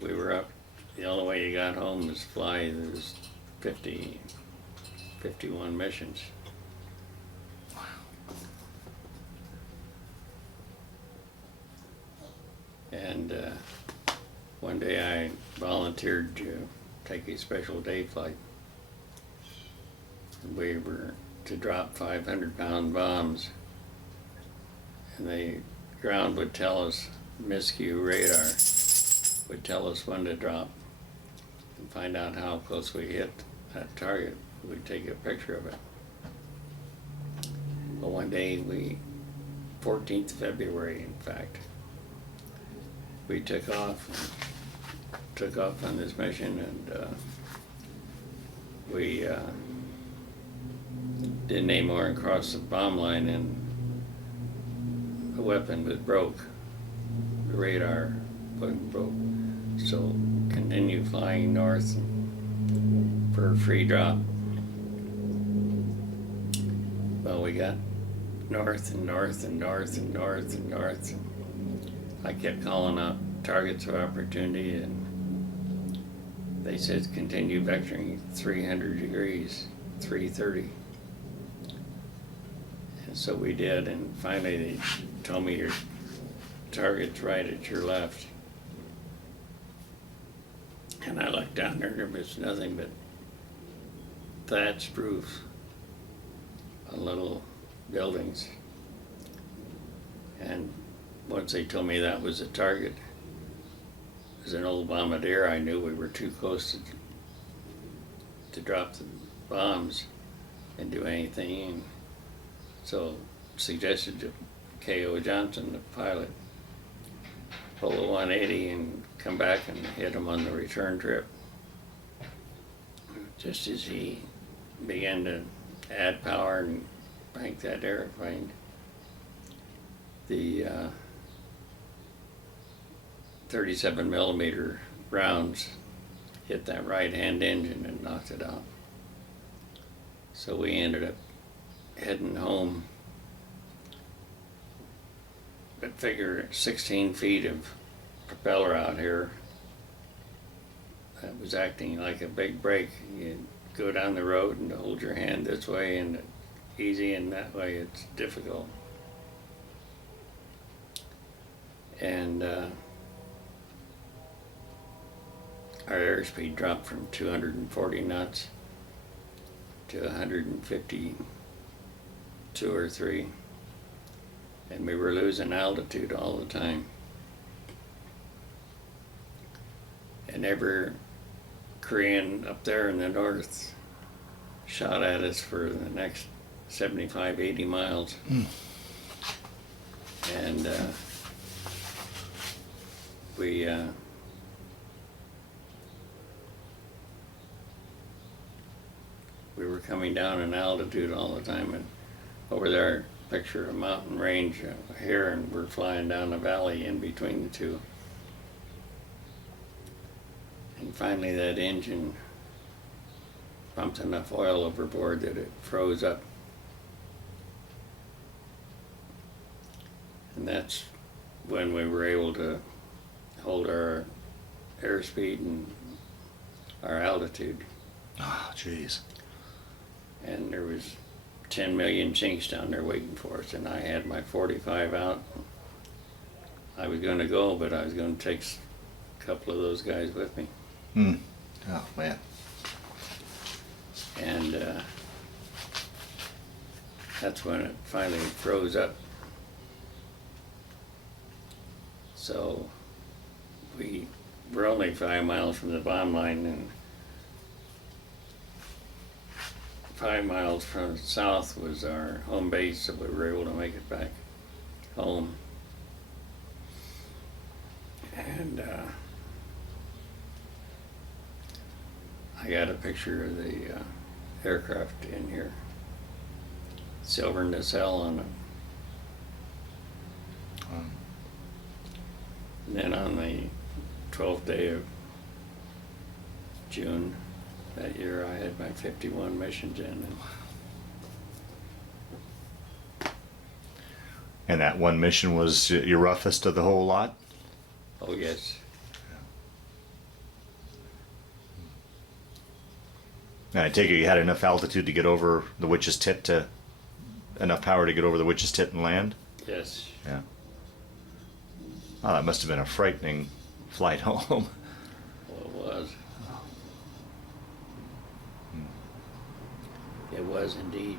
we were up, the only way you got home was fly. There was 51 missions. And one day I volunteered to take a special day flight. We were to drop 500-pound bombs, and the ground would tell us, miscue radar would tell us when to drop and find out how close we hit that target. We'd take a picture of it. But one day 14th February in fact, we took off on this mission, and we didn't aim more and crossed the bomb line, and the weapon was broke. The radar wasn't broke. So continue flying north for a free drop. Well, we got north and north and north and north and north. I kept calling out targets of opportunity, and they said continue vectoring 300 degrees, 330. And so we did, and finally they told me your target's right at your left. And I looked down there, there was nothing but thatched roofs on little buildings. And once they told me that was a target, as an old bombardier, I knew we were too close to drop the bombs and do anything. And so suggested to K.O. Johnson, the pilot, pull the 180 and come back and hit him on the return trip. Just as he began to add power and bank that airplane, the 37 millimeter rounds hit that right-hand engine and knocked it out. So we ended up heading home. But figure 16 feet of propeller out here that was acting like a big brake. You go down the road and hold your hand this way and easy, and that way it's difficult. And our airspeed dropped from 240 knots to 152 or 3. And we were losing altitude all the time. And every Korean up there in the north shot at us for the next 75, 80 miles. And we were coming down in altitude all the time, and over there, picture a mountain range here, and we're flying down a valley in between the two. And finally that engine pumped enough oil overboard that it froze up. And that's when we were able to hold our airspeed and our altitude. Ah, jeez. And there was 10 million chinks down there waiting for us, and I had my 45 out. I was going to go, but I was going to take a couple of those guys with me. Oh, man. And that's when it finally froze up. So we were only 5 miles from the bomb line, and 5 miles from south was our home base, so we were able to make it back home. And I got a picture of the aircraft in here. Silver nacelle on it. And then on the 12th day of June that year, I had my 51 missions in. And that one mission was your roughest of the whole lot? Oh yes. And I take it you had enough altitude to get over the Witch's Tit enough power to get over the Witch's Tit and land? Yes. Yeah. Oh, that must have been a frightening flight home. Well, it was. It was indeed.